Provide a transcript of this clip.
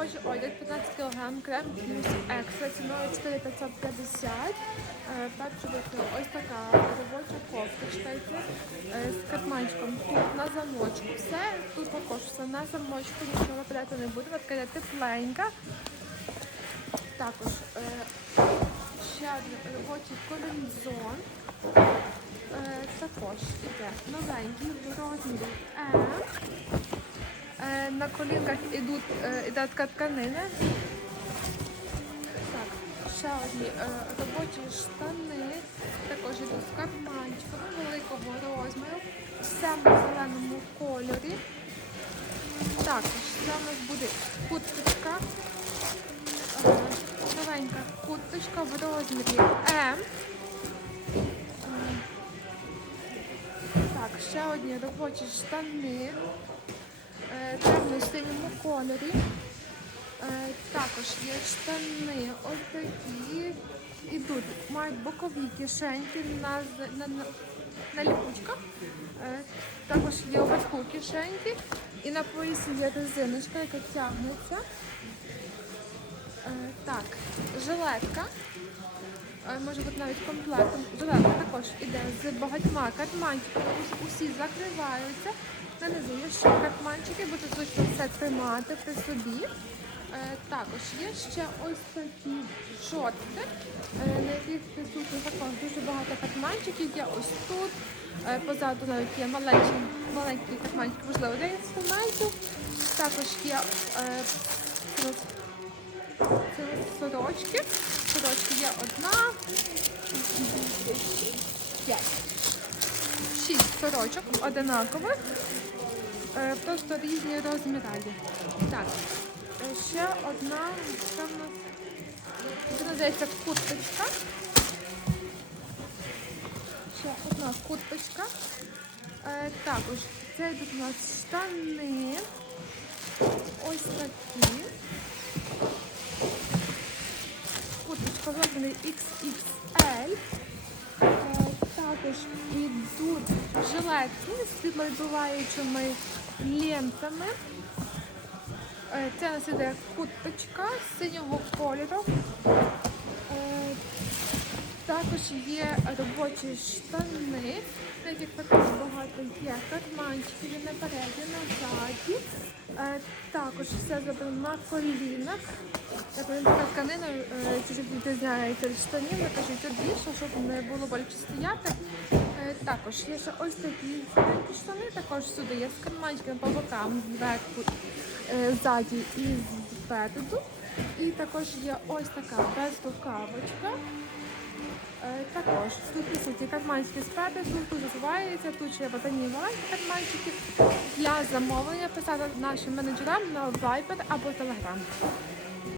робочий одяг 15 кг, крем плюс екстра ціною 4550. Е, Перше буде ось така робоча кофточка е, з карманчиком. На замочку. Все, тут також на замочку, нічого нападати не буде. Така тепленька. Також е, ще один робочий комбінезон. Е, також іде новенький в розмірі М. Е, на колінках ідуть, е, іде така тканина. Так, ще одні е, робочі штани. Також ідуть з карманчиками великого розміру. Все в зеленому кольорі. Також це у нас буде курточка. Новенька курточка в розмірі М. Так, ще одні робочі штани. Е, темно-синьому кольорі. Е, також є штани ось такі. Ідуть, мають бокові кишеньки на, на, на, на ліпучках. Е, також є вверху кишеньки. І на поясі є резиночка, яка тягнеться. Так, жилетка. Може бути навіть комплектом. Жилетка також іде з багатьма карманчиками. Ус- Усі закриваються. На низу є ще карманчики, буде зручно все тримати при собі. Е, також є ще ось такі шорти, е, на яких присутні також дуже багато карманчиків. Є ось тут. Е, позаду навіть є маленький, маленький карманчик, можливо, для інструментів. Також є це сорочки. Сорочки є одна, п'ять. Шість сорочок одинакових. Е, Просто різні розміри. Так, е, ще одна? Це називається курточка. Ще одна курточка. Е, також це йдуть у нас штани. Ось такі. Курточка XXL. Е, Також йдуть жилетки з світловідбиваючими лентами. Е, Це нас іде куточка синього кольору. Також є робочі штани, на яких також багато є карманчиків і наперед, і назаді. Е, Також все зроблено на колінах. Так, така тканина чуть відрізняється від штанів, кажу, тут більше, щоб не було боляче стояти. Е, Також є ще ось такі штани, також сюди є з карманчиками по бокам, зверху, е, ззаді і спереду. І також є ось така безрукавочка. Е, Також тут присутні карманчики спереду, тут заховається, тут ще батані маленькі карманчики. Для замовлення писати нашим менеджерам на Viber або Telegram.